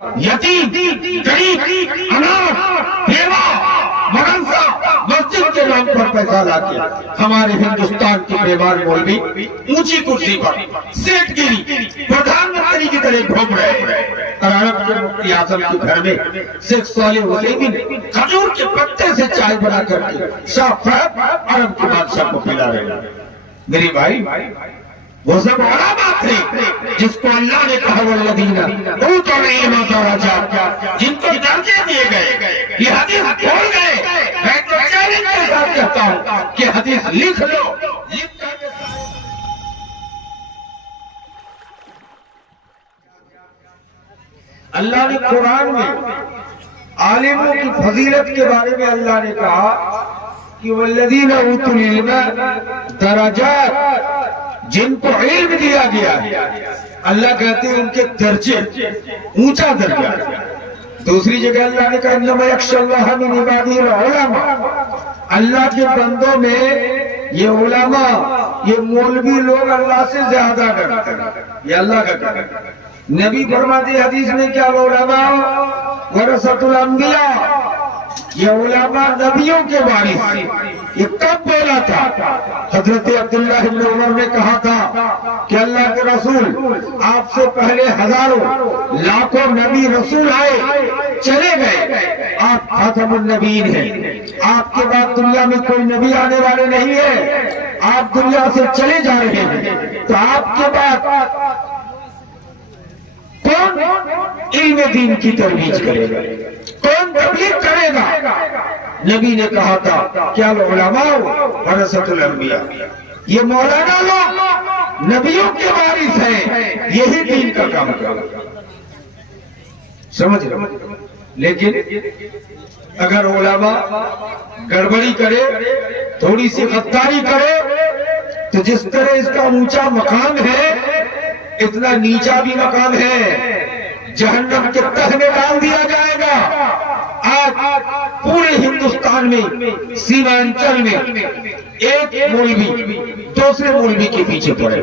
یتیم، غریب، اناث، بیوہ، مدرسہ، مسجد کے نام پر پیسہ لاتے ہمارے ہندوستان کے بیمار مولوی اونچی کرسی پر سیٹ گیری پردھان منتری کی طرح گھوم رہے ہیں، اور عرب کے مفتی اعظم کے گھر میں شیخ صالح عثیمین کھجور کے پتے سے چائے بنا کر کے شاہ فہد عرب کے بادشاہ کو پلا رہے ہیں۔ میرے بھائی، وہ سب علماء تھے جس کو اللہ نے کہا والذین اوتوا العلم درجات، جن کو درجے دیے گئے، یہ حدیث بھول گئے۔ میں تو چیلنج کے ساتھ کہتا ہوں کہ حدیث لکھ لو۔ اللہ نے قرآن میں عالموں کی فضیلت کے بارے میں اللہ نے کہا کہ والذین اوتوا العلم درجات، جن کو علم دیا گیا ہے اللہ کہتے ہیں ان کے درجے اونچا درجہ۔ دوسری جگہ اللہ نے کہا انما یخشی اللہ من عبادہ العلماء، اللہ کے بندوں میں یہ علماء، یہ مولوی لوگ اللہ سے زیادہ ڈرتے ہیں، یہ اللہ کا کہنا ہے۔ نبی فرماتے حدیث میں کیا علماء ورثۃ الانبیاء، یہ علماء نبیوں کے وارث۔ یہ کب بولا تھا؟ حضرت عبداللہ ابن عمر نے کہا تھا کہ اللہ کے رسول آپ سے پہلے ہزاروں لاکھوں نبی رسول آئے چلے گئے، آپ خاتم النبیین ہیں، آپ کے بعد دنیا میں کوئی نبی آنے والے نہیں ہے، آپ دنیا سے چلے جا رہے ہیں، تو آپ کے بعد کون علم دین کی ترویج کرے گا، کون تبلیغ کرے گا؟ نبی نے کہا تھا کیا علماء ورثۃ الانبیاء، یہ مولانا لوگ نبیوں کے وارث ہیں، یہی دین کا کام کرے۔ سمجھ رہے؟ لیکن اگر علماء گڑبڑی کرے، تھوڑی سی غداری کرے، تو جس طرح اس کا اونچا مقام ہے اتنا نیچا بھی مقام ہے، جہنم کے تہہ میں ڈال دیا جائے گا۔ آج پورے ہندوستان میں سیمانچل میں ایک مولوی دوسرے مولوی کے پیچھے پڑے،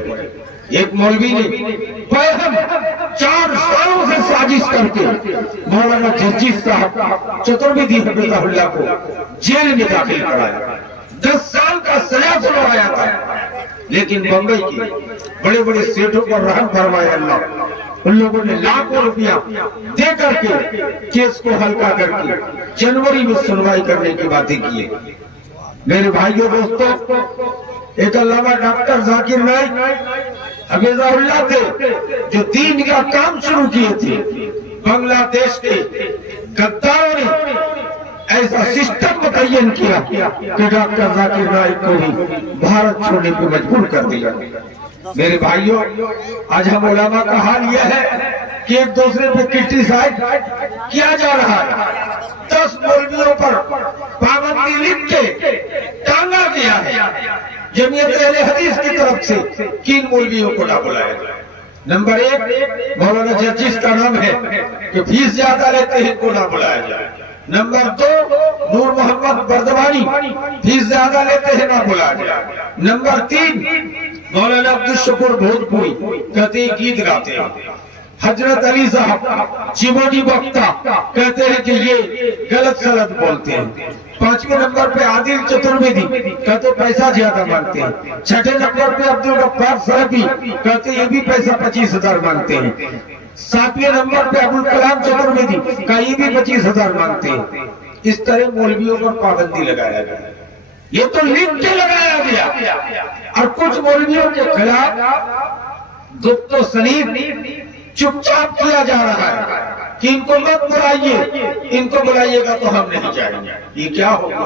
ایک مولوی نے بہم 4 سالوں سے سازش کر کے مولانا جرجیت صاحب چترویدی حفظہ اللہ کو جیل میں داخل کرایا، 10 سال کا سزا سنوایا تھا، لیکن بمبئی کی بڑے بڑے سیٹوں پر رحم فرمایا اللہ، ان لوگوں نے لاکھوں روپیہ دے کر کے کیس کو ہلکا کر کے جنوری میں سنوائی کرنے کی باتیں کی۔ میرے بھائیوں دوستوں، ایک علامہ ڈاکٹر ذاکر نائک حفظہ اللہ تھے جو دین کا کام شروع کیے تھے، بنگلہ دیش کے غداروں نے ایسا سسٹم متعین کیا کہ ڈاکٹر ذاکر نائک کو بھی بھارت چھوڑنے پہ مجبور کر دیا۔ میرے بھائیوں، آج ہم علماء کا حال یہ ہے کہ ایک دوسرے پہ کرٹیسائز کیا جا رہا ہے۔ 10 مولویوں پر پابندی لکھ کے ٹانگا گیا ہے، جمعیت اہل حدیث کی طرف سے کن مولویوں کو نہ بلایا جائے۔ نمبر 1 مولانا جرجیت کا نام ہے کہ فیس زیادہ لیتے ہیں، کو نہ بلایا جائے۔ نمبر 2 نور محمد بردوانی، فیس زیادہ لیتے ہیں، نہ بلایا جائے۔ نمبر 3 مولانا عبدالشکور بھوجپوری، کہتے ہیں گیت گاتے ہیں۔ حضرت علی صاحب چیمونی وقتا، کہتے ہیں کہ یہ غلط سلط بولتے ہیں۔ 5ویں نمبر پہ عادل چترویدی، کہتے پیسہ زیادہ مانگتے ہیں۔ 6 نمبر پہ عبدالغفار صاحبی، کہتے یہ بھی پیسہ 25,000 مانگتے ہیں۔ 7ویں نمبر پہ ابوالکلام چترویدی، کہ یہ بھی 25,000 مانگتے ہیں۔ اس طرح مولویوں پر پابندی لگایا گیا، یہ تو لکھ کے لگایا گیا، اور کچھ مولویوں کے خلاف گپت و سلیم چپ چاپ کیا جا رہا ہے کہ ان کو مت بلائیے، ان کو بلائیے گا تو ہم نہیں جائیں گے۔ یہ کیا ہوگا؟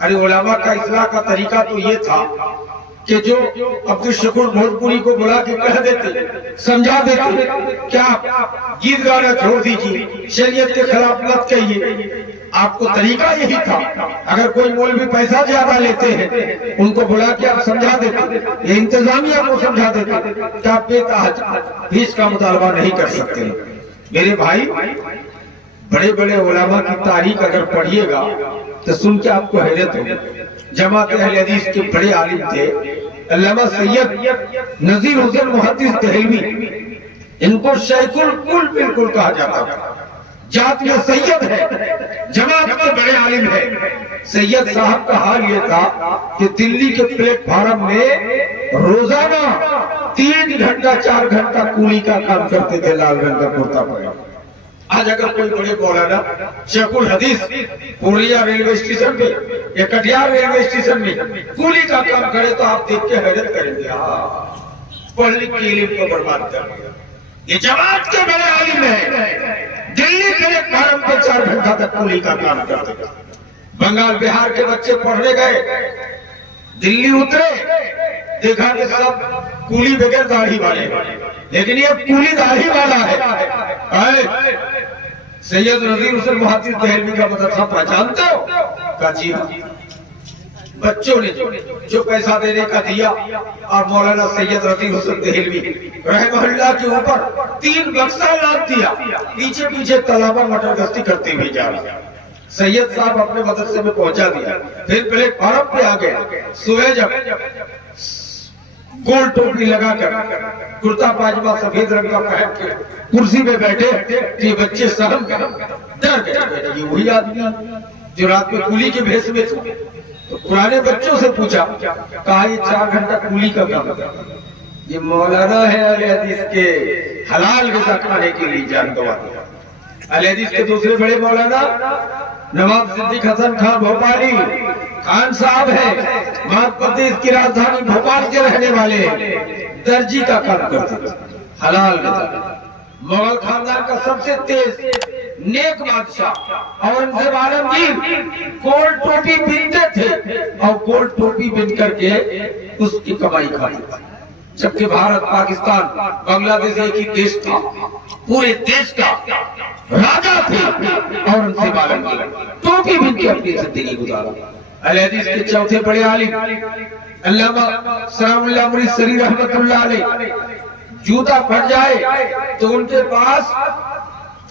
ارے علماء کا اصلاح کا طریقہ تو یہ تھا کہ جو عبدالشکور بھوجپوری کو بلا کے کہہ دیتے، سمجھا دیتے کیا گیت گانا چھوڑ دیجیے، شریعت کے خلاف مت کہیے۔ آپ کو طریقہ یہی تھا، اگر کوئی مولوی پیسہ زیادہ لیتے ہیں ان کو بلا کے آپ سمجھا دیتے، یہ انتظامیہ کو سمجھا دیتے کہ آپ بے تحج فیس کا مطالبہ نہیں کر سکتے۔ میرے بھائی، بڑے بڑے علماء کی تاریخ اگر پڑھیے گا تو سن کے آپ کو حیرت ہوگی۔ جماعت اہل حدیث کے بڑے عالم تھے علامہ سید نذیر حسین محدث دہلوی، ان کو شیخ الکل بالکل کہا جاتا تھا۔ جات میں سید ہے، جماعت میں بڑے عالم ہے۔ سید صاحب کا حال یہ تھا کہ دلی کے پلیٹ فارم میں روزانہ 3 گھنٹہ 4 گھنٹہ کولی کا کام کرتے تھے، لال رنگ کا کرتا پاجامہ۔ آج اگر کوئی بڑے مولانا شیخ الحدیث پوریا ریلوے اسٹیشن میں یا کٹیہار ریلوے اسٹیشن میں کولی کا کام کرے تو آپ دیکھ کے حیرت کریں گے، پڑھنے کے علم کو برباد کر دیا۔ یہ جماعت کے بڑے عالم ہیں، دلی کے فارم پہ 4 گھنٹہ تک کولی کا کام کرتے تھے۔ بنگال بہار کے بچے پڑھنے گئے، دلی اترے، دیکھا کہ سب کولی بغیر داڑھی والے، لیکن یہ کولی داڑھی والا ہے۔ سید نذیر حسین مہاتیر دہلوی کا مدرسہ پہچانتے ہو؟ کہا جی ہاں۔ بچوں نے جو پیسہ دینے کا دیا اور مولانا سید نذیر حسین دہلوی رحمہ اللہ کے اوپر 3 بکسہ لاد دیا، پیچھے پیچھے طلبہ مٹر گشتی کرتے ہوئے جا رہا۔ سید صاحب اپنے مدرسے میں پہنچا دیا، پھر پلیٹ فارم پہ آ گئے، صبح جب گول ٹوپی لگا کر کرتا پاجامہ سفید رنگ کا پہن کے کرسی پہ بیٹھے کہ بچے سہم کر ڈر گئے، یہ وہی آدمی جو رات میں کولی کے بھیس میں تھے۔ تو پرانے بچوں سے پوچھا، کہا یہ 4 گھنٹہ کولی کا کام کرتا، یہ مولانا ہے اہل حدیث کے، حلال غذا کھانے کے لیے جان گنوا دیا۔ اہل حدیث کے دوسرے بڑے مولانا نواب صدیق حسن خان بھوپالی خان صاحب ہے، مدھیہ پردیش کی راجدھانی بھوپال کے رہنے والے، درجی کا کام کرتے تھے، حلال غذا۔ مغل خاندان کا سب سے تیز نیک بادشاہ اورنگزیب عالمگیر گول ٹوپی پہنتے تھے اور گول ٹوپی پہن کر کے اس کی کمائی کھاتے تھے۔ جبکہ بھارت، پاکستان، بنگلہ دیش ایک ہی دیش تھا، پورے دیش کا راجا تھے اورنگزیب عالمگیر، ٹوپی پہن کے اپنی زندگی گزارا۔ اہل حدیث کے چوتھے بڑے عالم علامہ سلام اللہ مرید رحمت اللہ علیہ، جوتا پھٹ جائے تو ان کے پاس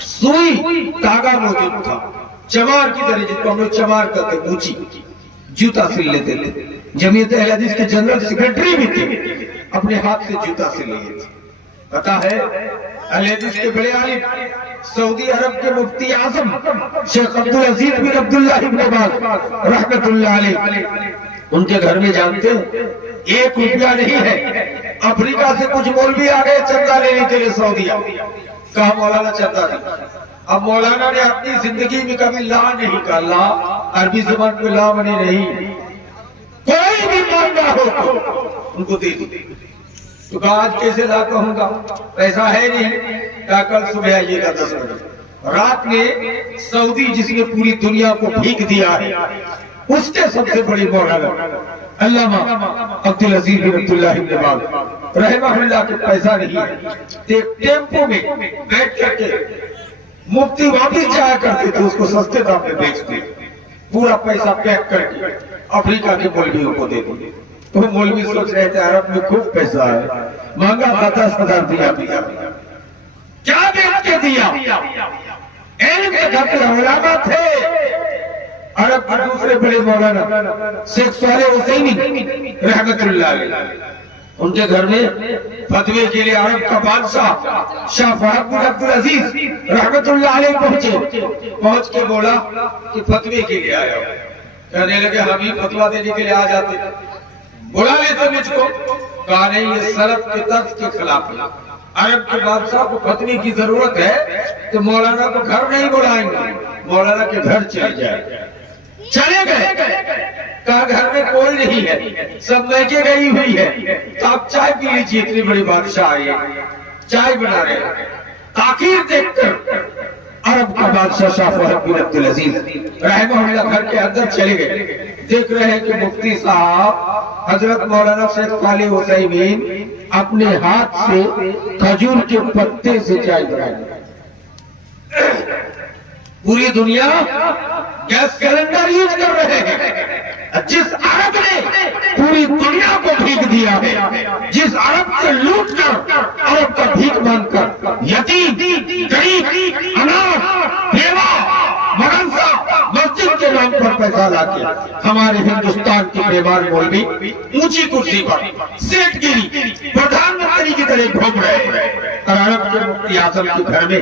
سوئی تاگا موجود تھا، چمار کی طرح، جس کو ہم لوگ چمار کہتے ہیں، اونچی جوتا سل لیتے تھے۔ جمعیت اہل حدیث کے جنرل سیکرٹری بھی تھے، اپنے ہاتھ سے جوتا سل لیے تھے۔ پتا ہے اہل حدیث کے بڑے عالم سعودی عرب کے مفتی اعظم شیخ عبدالعزیز بن عبداللہ ابن باز رحمت اللہ علیہ، ان کے گھر میں جانتے ہیں 1 روپیہ نہیں ہے۔ افریقہ سے کچھ مولوی آ گئے چندہ لینے کے لیے سعودیہ، کہا مولانا چندہ نہیں۔ اب مولانا نے اپنی زندگی میں کبھی لا نہیں کہا، لا عربی زبان میں لا منی نہیں، کوئی بھی مانگا ہو تو ان کو دے دی۔ تو کہا آج کیسے لا کہوں گا، پیسہ ہے نہیں۔ کہا کل صبح آئیے گا 10 بجے۔ رات میں سعودی جس نے پوری دنیا کو بھیگ دیا ہے، اس کے سب سے بڑی مولانا علامہ عبدالعزیز بن عبداللہ ابن باز رحمہ اللہ کے پیسہ نہیں ہے، ایک ٹیمپو میں بیٹھ کر کے مفتی واپس جایا کرتے تھے، اس کو سستے دام میں بیچتے، پورا پیسہ پیک کر کے افریقہ کے مولویوں کو دے دیں۔ تو مولوی سوچ رہے تھے عرب میں خوب پیسہ ہے، مانگا تھا 10,000 دیا، کیا بیچ کے دیا؟ علم کے گھر پہ علماء تھے۔ عرب کے دوسرے بڑے مولانا شیخ صالح حسینی رحمت اللہ علیہ، ان کے گھر میں فتوے کے لیے عرب کا بادشاہ شاہ فہد بن عبدالعزیز رحمت اللہ علیہ پہنچ کے بولا کہ فتوے کے لیے آیا ہوں۔ کہنے لگے ہم ہی فتوہ دینے کے لیے آ جاتے، بلا لیتے مجھ کو۔ کہا نہیں، یہ سلف کے طرز کے خلاف ہے، عرب کے بادشاہ کو فتوے کی ضرورت ہے تو مولانا کو گھر نہیں بلائیں گے، مولانا کے گھر چلے جائے۔ چلے گئے، کہا گھر میں کوئی نہیں ہے، سب میکے گئی ہوئی ہے، تو آپ چائے پی لیجیے، اتنی بڑی بادشاہ آئی ہے، چائے بنا رہے ہیں۔ تاخیر دیکھ کر عرب کا بادشاہ شاہ فہد بن عبدالعزیز رحمہ اللہ گھر کے اندر چلے گئے، دیکھ رہے ہیں کہ مفتی صاحب حضرت مولانا شیخ صالح حسینی اپنے ہاتھ سے کھجور کے پتے سے چائے بنا رہے ہیں۔ پوری دنیا گیس سلنڈر یوز کر رہے ہیں، جس عرب نے پوری دنیا کو بھیگ دیا ہے، جس عرب سے لوٹ کر، عرب کا بھیک مانگ کر یتیم، غریب، اناث، بیوہ، مدرسہ، مسجد کے نام پر پیسہ لا کے ہمارے ہندوستان کی بیمار مولوی اونچی کرسی پر سیٹ گیری پردھان منتری کی طرح گھوم رہے ہیں، اور عرب کے مفتی اعظم کے گھر میں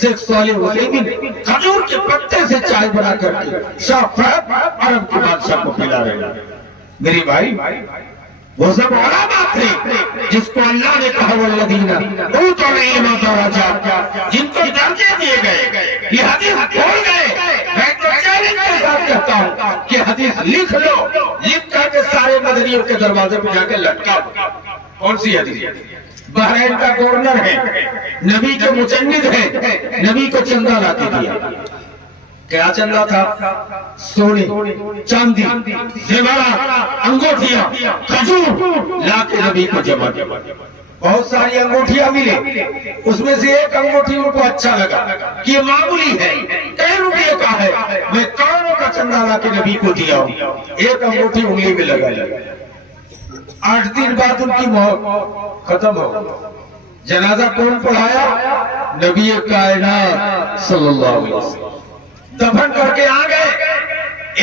شیخ صالح حسینی کھجور کے پتے سے چائے بنا کر کے شاہ فہد عرب کے بادشاہ کو پلا رہے ہیں۔ میری بھائی وہ سب علماء تھے جس کو اللہ نے کہا والذین اوتوا العلم درجات، جن کو درجے دیے گئے، یہ حدیث بھول گئے۔ میں تو چیلنج کے ساتھ کہتا ہوں کہ حدیث لکھ لو، لکھ کر کے سارے مدنیوں کے دروازے پہ جا کے لٹکا دو۔ کون سی حدیث؟ بحرین کا گورنر ہے، نبی کے مجند ہے، نبی کو چندہ لا کے دیا۔ کیا چندہ تھا؟ سونے، چاندی، زیورات، انگوٹھیاں، کھجور لا کے نبی کو جمع کیا۔ بہت ساری انگوٹھیاں ملے، اس میں سے ایک انگوٹھی ان کو اچھا لگا کہ یہ معمولی ہے، کئی روپے کا ہے، میں کروڑوں کا چندہ لا کے نبی کو دیا ہوں۔ ایک انگوٹھی انگلی میں لگا لیا۔ 8 دن بعد ان کی موت ختم ہو گئی۔ جنازہ کون پڑھایا؟ نبی کائنات صلی اللہ علیہ وسلم۔ دفن کر کے آ گئے۔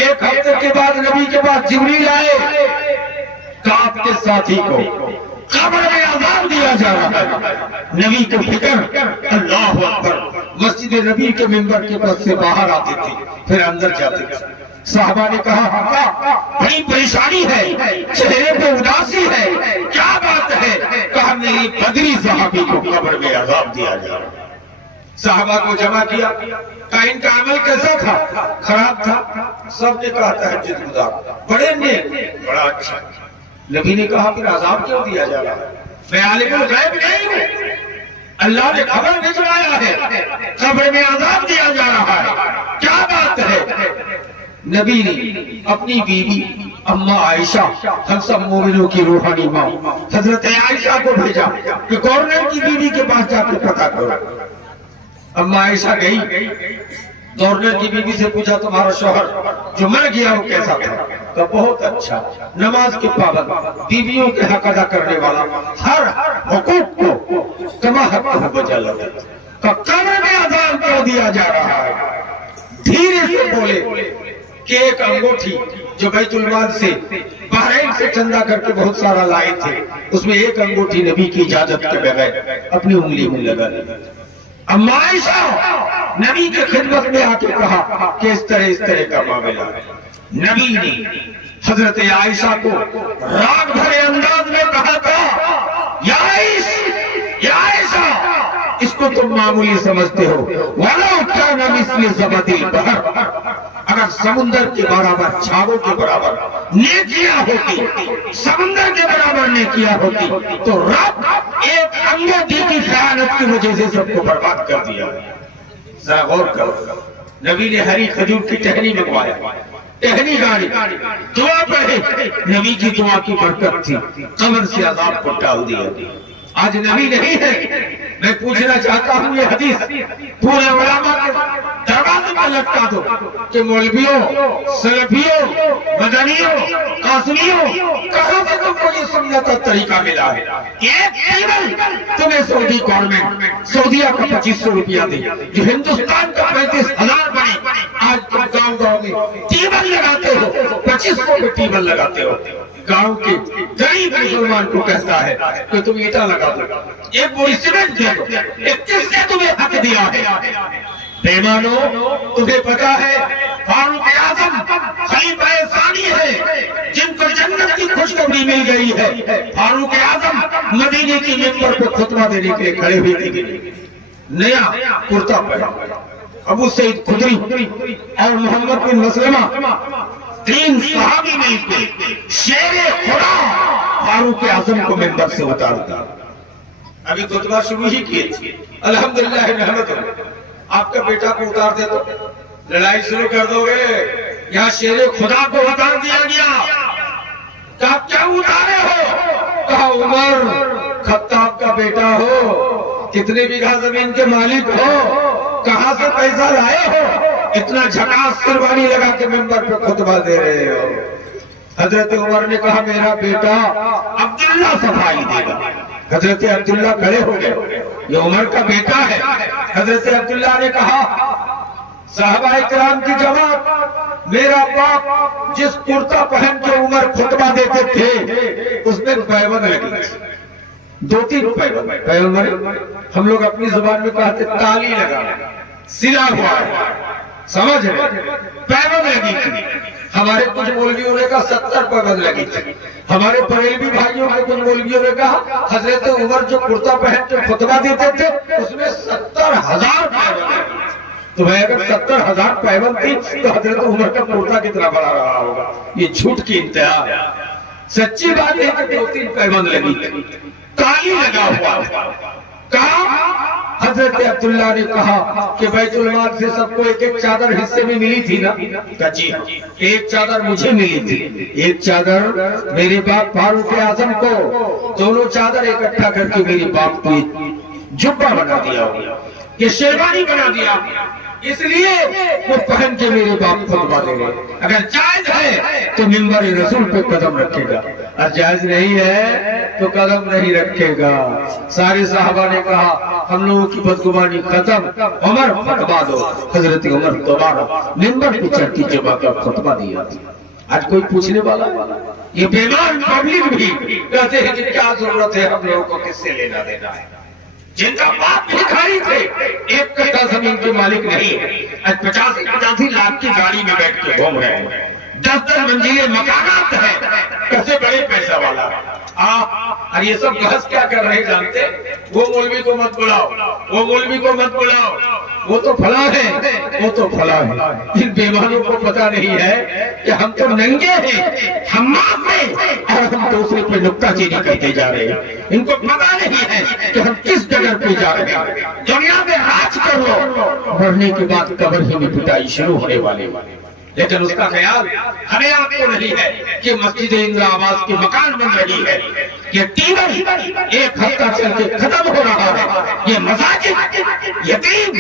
1 ہفتے کے بعد نبی کے پاس جبریل آئے، کعب کے ساتھی کو قبر میں عذاب دیا جا رہا ہے۔ نبی کو فکر، اللہ اکبر، مسجد نبی کے منبر کے پاس سے باہر آتے تھے، پھر اندر جاتے تھے۔ صحابہ نے کہا آقا بڑی پریشانی ہے، چہرے پہ اداسی ہے، کیا بات ہے؟ کہا میری بدری صحابی کو قبر میں عذاب دیا جا رہا ہے۔ صحابہ کو جمع کیا، کہا ان کا عمل کیسا تھا؟ خراب تھا؟ سب نے کہا تہجد گزار، بڑے نیک، بڑا اچھا۔ نبی نے کہا پھر عذاب کیوں دیا جا رہا ہے؟ میں عالم الغیب نہیں ہوں، اللہ نے خبر بھجوایا ہے، قبر میں عذاب دیا جا رہا ہے، کیا بات ہے؟ نبی نے اپنی بیوی اماں عائشہ، ہم سب مومنوں کی روحانی ماں حضرت عائشہ کو بھیجا کہ گورنر کی بیوی کے پاس جا کے پتہ کرو۔ اماں عائشہ گئی، گورنر کی بیوی سے پوچھا تمہارا شوہر جو مر گیا وہ کیسا تھا؟ کہا بہت اچھا، نماز کے پابند، بیویوں کے حق ادا کرنے والا، ہر حقوق کو کما حق بجا لیتا۔ کہا قبر میں عذاب کیوں دیا جا رہا ہے؟ دھیرے سے بولے کہ ایک انگوٹھی جو بیت المال سے بحرین سے چندہ کر کے بہت سارا لائے تھے، اس میں ایک انگوٹھی نبی کی اجازت کے بغیر اپنی انگلی میں لگا لیا۔ اماں عائشہ نبی کے خدمت میں آ کے کہا کہ اس طرح کا معاملہ ہے۔ نبی نے حضرت عائشہ کو راگ بھرے انداز میں کہا تھا یا عائشہ اس کو تم معمولی سمجھتے ہو، وَلَوْ كَانَ مِثْلِ زَبَدِ الْبَحْرِ، اگر سمندر کے برابر، چھاگوں کے برابر نیکیاں ہوتی، سمندر کے برابر نیکیاں ہوتی تو رب ایک انگوٹھی کی خیانت کی وجہ سے سب کو برباد کر دیا۔ ذرا غور کرو، نبی نے ہری کھجور کی ٹہنی منگوایا، ٹہنی گاڑی، دعا پڑھے، نبی کی دعا کی برکت تھی، قبر سے عذاب کو ٹال دیا۔ آج نبی نہیں ہے، میں پوچھنا چاہتا ہوں یہ حدیث پورے علماء کے دروازے پر لٹکا دو کہ مولویوں، سلفیوں، مدنیوں، قاسمیوں، کہاں سے تم کو یہ سنت اور طریقہ ملا ہے؟ ایک ٹیبل تمہیں سعودی گورنمنٹ سعودیہ کا 2500 روپیہ دے، جو ہندوستان کا 35,000 بنے، آج تم گاؤں گاؤں میں ٹیبل لگاتے ہو، 2500 پہ ٹیبل لگاتے ہو۔ گاؤں کے غریب مسلمان کو کہتا ہے کہ تم اینٹا لگا دو، ایک بوری سیمنٹ دے دو، ایک کس نے تمہیں حق دیا ہے؟ بے مانو، تمہیں پتا ہے فاروق اعظم خلیفہ ثانی ہے جن کو جنت کی خوشخبری مل گئی ہے۔ فاروق اعظم مدینے کی منبر پر خطبہ دینے کے لیے کھڑے ہوئے تھے، نیا کرتا پہنا، ابو سعید خدری اور محمد بن مسلمہ 3 صحابی مل کے شیر خدا فاروق اعظم کو منبر سے اتار دیا۔ ابھی خطبہ شروع ہی کیے تھے، الحمدللہ نحمد، آپ کا بیٹا کو اتار دے تو لڑائی شروع کر دو گے؟ یہاں شیر خدا کو اتار دیا گیا۔ کہا کیا اتارے ہو؟ کہا عمر خطاب کا بیٹا ہو، کتنے بیگھہ زمین کے مالک ہو، کہاں سے پیسہ لائے ہو، اتنا جھکاس قربانی لگا کے منبر پہ خطبہ دے رہے ہو؟ حضرت عمر نے کہا میرا بیٹا عبداللہ صفائی دے گا۔ حضرت عبداللہ کھڑے ہو گئے، یہ عمر کا بیٹا ہے۔ حضرت عبداللہ نے کہا صحابہ کرام کی جماعت، میرا باپ جس کرتا پہن کے عمر خطبہ دیتے تھے اس میں پیوند لگی تھی، 2-3 پیوند، ہم لوگ اپنی زبان میں کہتے تالی لگا، سلا ہوا ہے، سمجھ رہے، پیوند لگی تھی۔ ہمارے کچھ مولویوں نے کہا 70 پیوند لگی تھی، ہمارے بریلوی بھائیوں کے کچھ مولویوں نے کہا حضرت عمر جو کرتا پہن کے خطبہ دیتے تھے اس میں 70,000 پیوند لگی تھی۔ تو میں اگر 70,000 پیوند تھی تو حضرت عمر کا کرتا کتنا بڑا رہا ہوگا؟ یہ جھوٹ کی انتہا ہے۔ سچی بات ہے کہ 2-3 پیوند لگی تھی، تالی لگا ہوا۔ کہا حضرت عبداللہ نے کہا کہ بیت المال سے سب کو ایک چادر حصے میں ملی تھی نا؟ کہا جی ہاں، ایک چادر مجھے ملی تھی، ایک چادر میرے باپ فاروق اعظم کو، دونوں چادر اکٹھا کر کے میرے باپ کو جبہ بنا دیا، یہ شیروانی بنا دیا، اس لیے وہ پہن کے میرے باپ خطبہ دے رہے۔ اگر جائز ہے تو منبر رسول پہ قدم رکھے گا، اور جائز نہیں ہے تو قدم نہیں رکھے گا۔ سارے صحابہ نے کہا ہم لوگوں کی بدگمانی ختم، عمر خطبہ دو۔ حضرت عمر دوبارہ منبر پہ چڑھ کے جمعہ کا خطبہ دیا۔ آج کوئی پوچھنے والا، یہ بیمان پبلک بھی کہتے ہیں کہ کیا ضرورت ہے ہم لوگوں کو کس سے لینا دینا ہے؟ جن کا باپ بھکاری تھے، ایک کٹا زمین کے مالک نہیں ہے، 50 لاکھ کی گاڑی میں بیٹھ کے گھوم رہے ہیں، 10 منزلیں مکانات ہیں، کیسے بڑے پیسہ والا۔ اور یہ سب بحث کیا کر رہے جانتے؟ وہ مولوی کو مت بلاؤ، وہ مولوی کو مت بلاؤ، وہ تو فلاں ہے، وہ تو فلاں ہے۔ ان بیمانوں کو پتا نہیں ہے کہ ہم تو ننگے ہیں حمام میں، اور ہم دوسرے پہ نکتہ چینی کرتے جا رہے ہیں۔ ان کو پتا نہیں ہے کہ ہم کس جگہ پہ جا رہے ہیں۔ دنیا میں راج کر لو، مرنے کے بعد قبر ہی میں پٹائی شروع ہونے والے، لیکن اس کا خیال ہمیں آپ کو نہیں ہے کہ مسجد اندرا آباد کے مکان بن رہی ہے، یہ ٹیبل ایک ہفتہ چل کے ختم ہو رہا ہے، یہ مساجد یتیم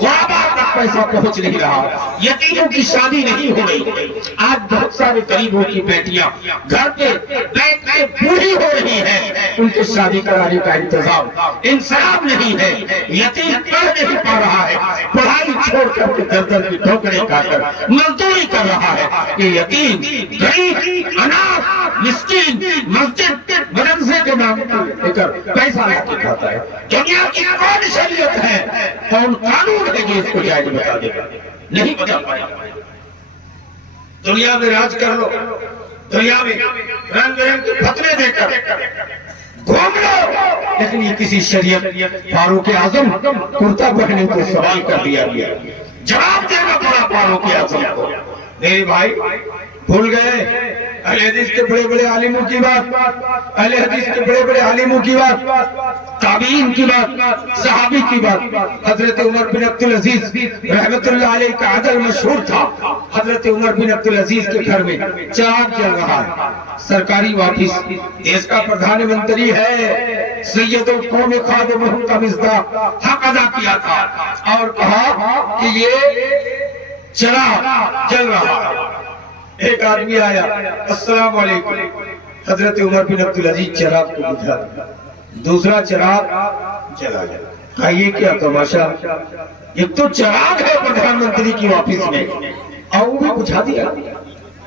غربا تک پیسہ پہنچ نہیں رہا، یتیموں کی شادی نہیں ہو رہی۔ آج بہت سارے غریبوں کی بیٹیاں گھر پہ بیٹھ کے بوڑھی ہو رہی ہیں، ان کی شادی کرانے کا انتظام انصاف نہیں ہے۔ یتیم پڑھ نہیں پا رہا ہے، پڑھائی چھوڑ کر کے در در کی ٹھوکریں کھا کر مزدوری کر رہا ہے۔ یہ یتیم غریب اناث مسکین مسجد مدرسے کے نام لے کر پیسہ لے کے کھاتا ہے۔ دنیا کی کون شریعت ہے، کون قانون ہے جو اس کو جائز بتا دے گا؟ نہیں بتا پایا۔ دنیا میں راج کر لو، دنیا میں رنگ برنگ کے فتوے دے کر گھوم لو، لیکن یہ کسی شریعت فاروق اعظم کرتا پہنے کو سوال کر دیا گیا، جواب دینا پڑا فاروق اعظم کو۔ میرے بھائی بھول گئے اہل حدیث کے بڑے بڑے عالموں کی بات، اہل حدیث کے بڑے بڑے عالموں کی بات، تابعین کی بات، صحابی کی بات۔ حضرت عمر بن عبدالعزیز رحمت اللہ علیہ کا عدل مشہور تھا۔ حضرت عمر بن عبدالعزیز کے گھر میں چراغ جل رہا ہے، سرکاری آفس، دیش کا پردھان منتری ہے، سید القوم خادمہم کا مصداق حق ادا کیا تھا اور کہا کہ یہ چراغ جل رہا ہے۔ ایک آدمی آیا، السلام علیکم، حضرت عمر بن عبدالعزیز چراغ کو بجھا دیا، دوسرا چراغ جلا گیا۔ کہا یہ کیا تماشا، ایک تو چراغ ہے پردھان منتری کی آفس میں اور وہ بھی بجھا دیا۔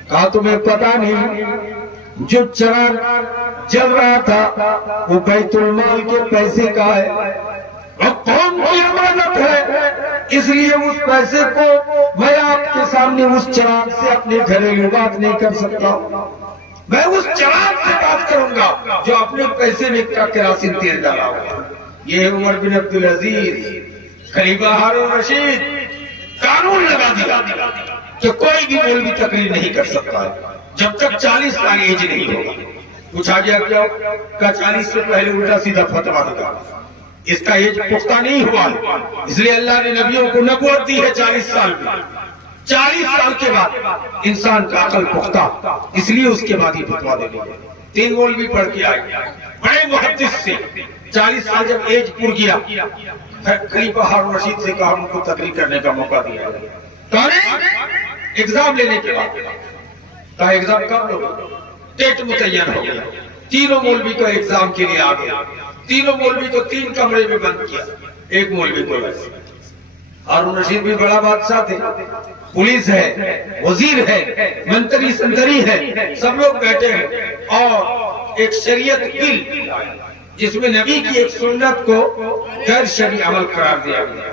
کہا تمہیں پتا نہیں جو چراغ جل رہا تھا وہ بیت المال کے پیسے کا ہے اور قوم کی امانت ہے، اس لیے اس پیسے کو میں آپ کے سامنے اس چراغ سے اپنے گھریلو بات نہیں کر سکتا، میں اس چراغ سے بات کروں گا جو اپنے پیسے میں کراصین تیل ڈالا ہوا۔ یہ عمر بن عبدالعزیز خلیفہ ہارون رشید قانون لگا دیا کہ کوئی بھی مولوی تقریر نہیں کر سکتا جب تک 40 سال ایج نہیں ہوگا۔ پوچھا گیا کیا؟ کہ 40 سے پہلے الٹا سیدھا فتویٰ دیا، اس کا ایج پختہ نہیں ہوا، اس لیے اللہ نے نبیوں کو نبوت دی ہے 40 سال میں۔ 40 سال کے بعد انسان کا عقل پختہ، اس لیے اس کے بعد ہی فتویٰ دے گا۔ 3 مولوی پڑھ کے آئے بڑے محدث سے، 40 سال جب ایج پور گیا خلیفہ ہارون رشید سے کہا ان کو تقریر کرنے کا موقع دیا، ایگزام لینے کے بعد کہا ایگزام کب لوگا؟ ٹیٹ متعین ہو گیا، تینوں مولوی کو ایگزام کے لیے آ گیا، تینوں مولوی کو 3 کمرے میں بند کیا، ایک مولوی کو ہارون رشید بھی بڑا بادشاہ تھے، پولیس ہے، وزیر ہے، منتری سنتری ہے، سب لوگ بیٹھے ہیں اور ایک شریعت بل جس میں نبی کی ایک سنت کو غیر شرعی عمل قرار دیا گیا۔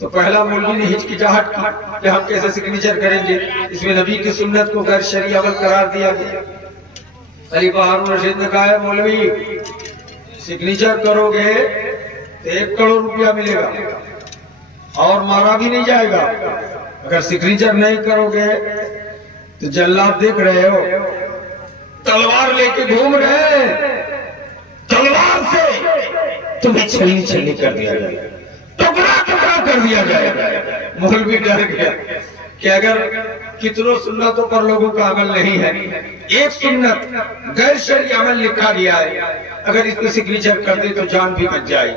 تو پہلا مولوی نے ہچکچاہٹ کی کہ ہم کیسے سگنیچر کریں گے، اس میں نبی کی سنت کو غیر شرعی عمل قرار دیا گیا۔ خلیفہ ہارون رشید نے کہا ہے مولوی سگنیچر کرو گے تو 1 کروڑ روپیہ ملے گا اور مارا بھی نہیں جائے گا، اگر سگنیچر نہیں کرو گے تو جلاد دیکھ رہے ہو تلوار لے کے گھوم رہے ہیں، تلوار سے تمہیں چھلنی چھلنی کر دیا جائے، ٹکڑا ٹکڑا کر دیا جائے۔ مولوی ڈر گیا کہ اگر کتنوں سنتوں پر لوگوں کا عمل نہیں ہے، ایک سنت غیر شرعی عمل لکھا گیا ہے، اگر اس پہ سگنیچر کر دے تو جان بھی بچ جائے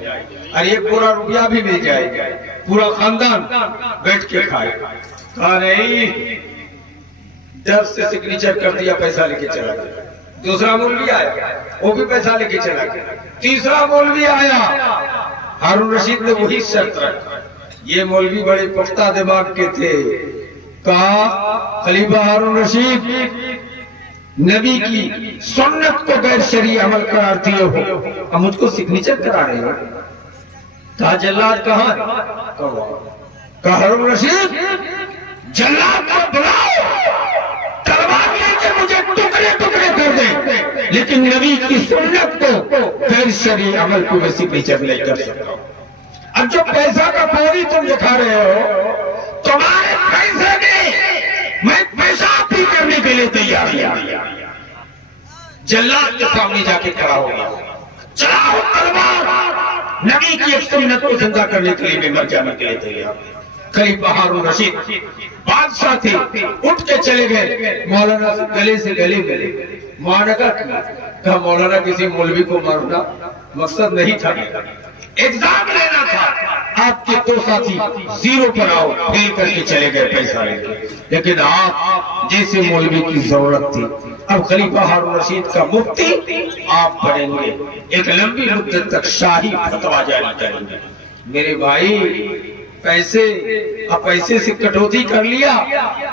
اور 1 کروڑ روپیہ بھی مل جائے، پورا خاندان بیٹھ کے کھائے۔ کہا نہیں، ڈر سے سگنیچر کر دیا، پیسہ لے کے چلا گیا۔ دوسرا مولوی آیا، وہ بھی پیسہ لے کے چلا گیا۔ تیسرا مولوی آیا، ہارون رشید نے وہی شرط رکھا۔ یہ مولوی بڑے پختہ دماغ کے تھے، کہا خلیفہ ہارون رشید نبی کی سنت کو غیر شرعی عمل قرار دیے ہو، اب مجھ کو سگنیچر کرا رہے ہو۔ کہا جلاد کہاں ہے؟ کہا ہارون رشید جلاد کو بلاؤ، تلوار لے کے مجھے ٹکڑے ٹکڑے کر دے، لیکن نبی کی سنت کو غیر شرعی عمل کو میں سگنیچر نہیں کر سکتا۔ اب جو پیسہ کا پوری تم دکھا رہے ہو، تمہارے پیسے میں پیشاب بھی کرنے کے لیے تیار ہوں۔ جلاد کے سامنے جا کے کھڑا ہو گیا، چلاؤ تلوار، نبی کی ایک سنت کو زندہ کرنے کے لیے میں مر جانے کے لیے تیار ہوں۔ خلیفہ ہارون رشید بادشاہ تھے، اٹھ کے چلے گئے، مولانا گلے سے گلے ملے، معانقہ کہا مولانا کسی مولوی کو مارنا مقصد نہیں تھا، ایگزام لینا تھا، آپ کے 2 ساتھی 0 پر آؤ، فیل کر کے چلے گئے پیسہ لے کے، لیکن آپ جیسے مولوی کی ضرورت تھی۔ اب خلیفہ ہارون رشید کا مفتی آپ بنیں گے، ایک لمبی مدت تک شاہی فتویٰ جاری کریں گے۔ میرے بھائی پیسے سے کٹوتی کر لیا،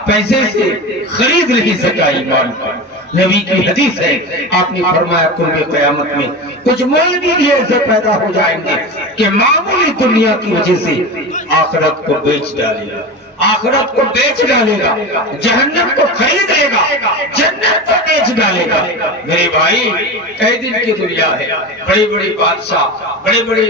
پیسے سے خرید نہیں سکا ایمان کا۔ نبی کی حدیث ہے، آپ نے فرمایا قرب قیامت میں کچھ مولوی بھی ایسے پیدا ہو جائیں گے کہ معمولی دنیا کی وجہ سے آخرت کو بیچ ڈالے گا، آخرت کو بیچ ڈالے گا، جہنم کو خرید لے گا، جنت کو بیچ ڈالے گا۔ میرے بھائی کئی دن کی دنیا ہے، بڑے بڑے بادشاہ، بڑے بڑے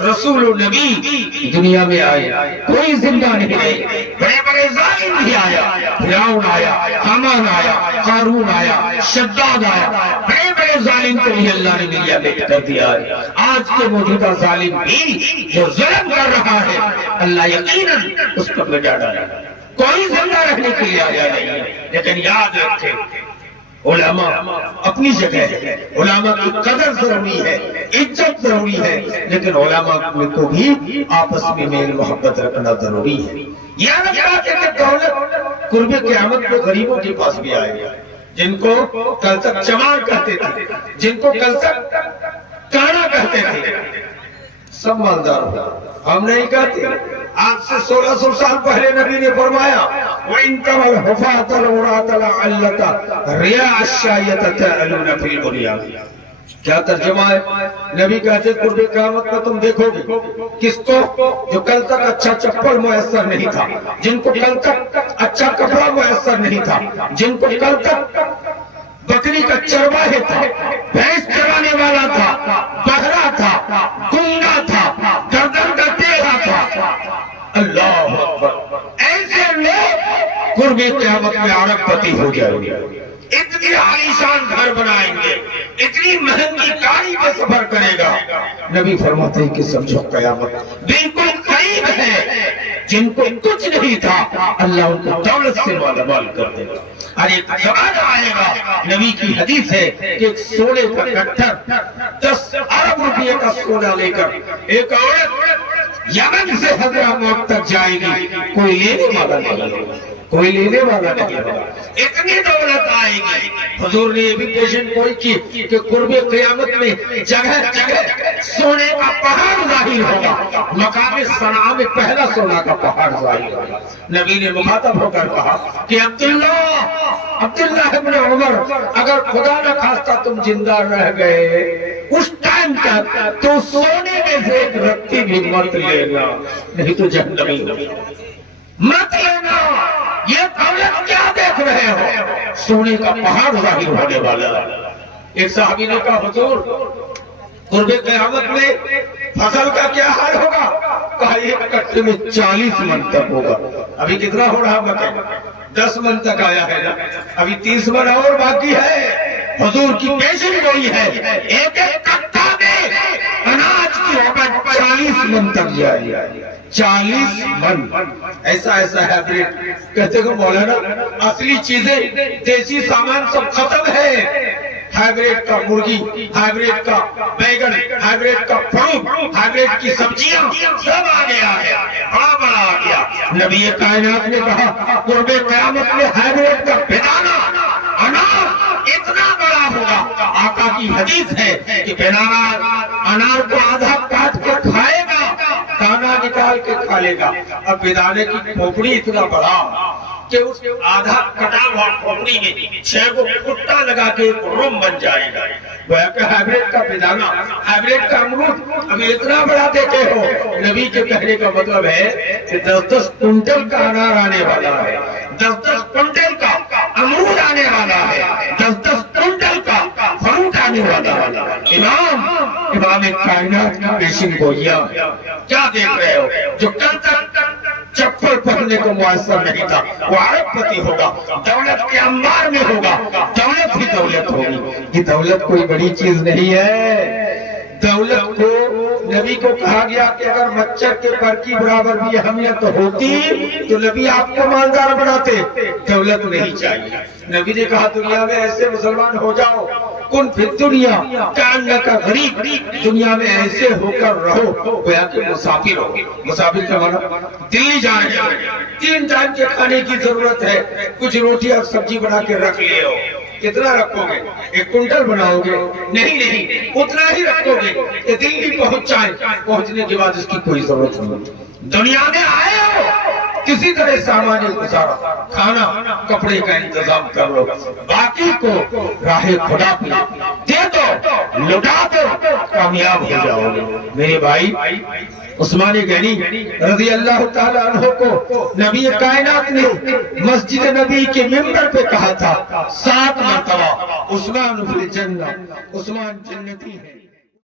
رسول و نبی دنیا میں آئے، کوئی زندہ نہیں رہے، بڑے بڑے ظالم بھی آیا، فرعون آیا، حامان آیا، قارون آیا، شداد آیا، بڑے بڑے ظالم کو بھی اللہ نے دنیا میں کر دیا ہے۔ آج کے موجودہ ظالم بھی جو ظلم کر رہا ہے، اللہ یقیناً اس کو بجا ڈالے گا، کوئی زندہ رہنے کے لیے آیا نہیں ہے۔ لیکن یاد رکھیں علماء اپنی جگہ ہے، علماء کی قدر ضروری ہے، عزت ضروری ہے، لیکن علماء کو بھی آپس میں میل محبت رکھنا ضروری ہے۔ یاد رکھیں کہ دولت قرب قیامت میں غریبوں کے پاس بھی آئے گا، جن کو کل تک چمار کہتے تھے، جن کو کل تک کانا کہتے تھے، سب مالدار ہو، ہم نہیں کہتے۔ آج سے 1600 سال پہلے نبی نے فرمایا وَإِن تَرَى الْحُفَاةَ الْعُرَاةَ لَعَلَّكَ رِيَاءَ الشَّاةِ تَأْلُونَ فِي الْبُنْيَانِ۔ کیا ترجمہ ہے؟ نبی کہتے قرب قیامت میں تم دیکھو گے کس کو جو کل تک اچھا چپل میسر نہیں تھا، جن کو کل تک اچھا کپڑا میسر نہیں تھا، جن کو کل تک بکری کا چرواہے تھا، بھینس چرانے والا تھا، بہرا تھا، گنگا تھا، گردن کا ٹیڑھا تھا، اللہ اکبر، ایسے لوگ قرب قیامت میں ارب پتی ہو جائیں گے، اتنی عالیشان گھر بنائیں گے، اتنی مہنگی گاڑی میں سفر کرے گا۔ نبی فرماتے ہیں کہ سمجھو قیامت بالکل قریب ہے، جن کو کچھ نہیں تھا اللہ ان کو دولت سے مالا مال کر دے گا۔ اور ایک زمانہ آئے گا، نبی کی حدیث ہے کہ ایک سونے کا گٹھر 10 ارب روپے کا سونا لے کر ایک عورت یمن سے حضرموت تک جائے گی، کوئی لینے والا نہیں ہوگا۔ کوئی لینے والا نہیں ہوگا، اتنی دولت آئے گی۔ حضور نے یہ بھی پیشن گوئی کی کہ قرب قیامت میں جگہ جگہ سونے کا پہاڑ ظاہر ہوگا، مقام صنعاء میں پہلا سونا کا پہاڑ ظاہر ہوگا۔ نبی نے مخاطب ہو کر کہا کہ عبداللہ ابن عمر، اگر خدا نہ خواستہ تم زندہ رہ گئے اس ٹائم تک تو سونے میں سے ایک رتی بھی مت لینا، نہیں تو جہنمی مت لینا۔ یہ دولت کیا دیکھ رہے ہو؟ سونے کا پہاڑ ظاہر ہونے والا۔ ایک صحابی نے کہا حضور قرب قیامت میں فصل کا کیا حال ہوگا؟ کہا ایک کٹے میں 40 من تک ہوگا۔ ابھی کتنا ہو رہا مکہ؟ 10 من تک آیا ہے نا، ابھی 30 من اور باقی ہے۔ حضور کی پیشن گوئی ہے ایک ایک کٹا میں اناج کی عمر 40 من تک جائے، 40 من۔ ایسا ہے کہتے کہ مولانا اصلی چیزیں دیسی سامان سب ختم ہے، ہائیبریڈ کا مرغی، ہائیبریڈ کا بیگن، ہائیبریڈ کا فروٹ، ہائیبریڈ کی سبزیاں سب آ گیا ہے، بڑا آ گیا۔ نبی کائنات نے کہا قرب قیامت میں ہائیبریڈ کا بنانا انار اتنا بڑا ہوگا۔ آقا کی حدیث ہے کہ بنانا انار کو آدھا کاٹ کے کھائے گا، دانا نکال کے کھا لے گا، اب بدانے کی کھوپڑی اتنا بڑا کہ اس آدھا کٹا ہوا کھوپڑی میں 6 کو کٹا لگا کے ایک روم بن جائے گا۔ وہ کہ ہائیبریڈ کا بدانا، ہائیبریڈ کا امرود ابھی اتنا بڑا دیتے ہو۔ نبی کے کہنے کا مطلب ہے کہ 10-10 کنٹل کا انار آنے والا ہے، 10-10 کنٹل کا امرود آنے والا ہے، 10-10 کنٹل کا فروٹ آنے والا ہے۔ امام کائنات کی پیشن گوئیاں کیا دیکھ رہے ہو؟ جو کل تک چپل پہننے کو میسر نہیں تھا وہ عرب پتی ہوگا، دولت کے انبار میں ہوگا، دولت ہی دولت ہوگی۔ یہ دولت کوئی بڑی چیز نہیں ہے۔ دولت کو نبی کو کہا گیا کہ اگر مچھر کے پر کی برابر بھی اہمیت ہوتی تو نبی آپ کو مالدار بناتے، دولت نہیں چاہیے۔ نبی نے کہا دنیا میں ایسے مسلمان ہو جاؤ، کن فی الدنیا کانک غریب، دنیا میں ایسے ہو کر رہو گویا کہ مسافر ہو۔ مسافر کا مطلب دلی جائیں، 3 ٹائم کے کھانے کی ضرورت ہے، کچھ روٹی اور سبزی بنا کے رکھ لیے ہو۔ کتنا رکھو گے؟ 1 کنٹل بناؤ گے؟ نہیں، اتنا ہی رکھو گے کہ دلی پہنچ جائیں، پہنچنے کے بعد اس کی کوئی ضرورت نہیں۔ دنیا میں آئے ہو کسی طرح سامان گزارا، کھانا کپڑے کا انتظام کر لو، باقی کو راہ خدا پہ دے دو، لٹا دو، کامیاب ہو جاؤ گے۔ میرے بھائی عثمان غنی رضی اللہ تعالیٰ عنہ کو نبی کائنات نے مسجد نبی کے ممبر پہ کہا تھا 7 مرتبہ عثمان فی الجنہ، عثمان جنتی ہے۔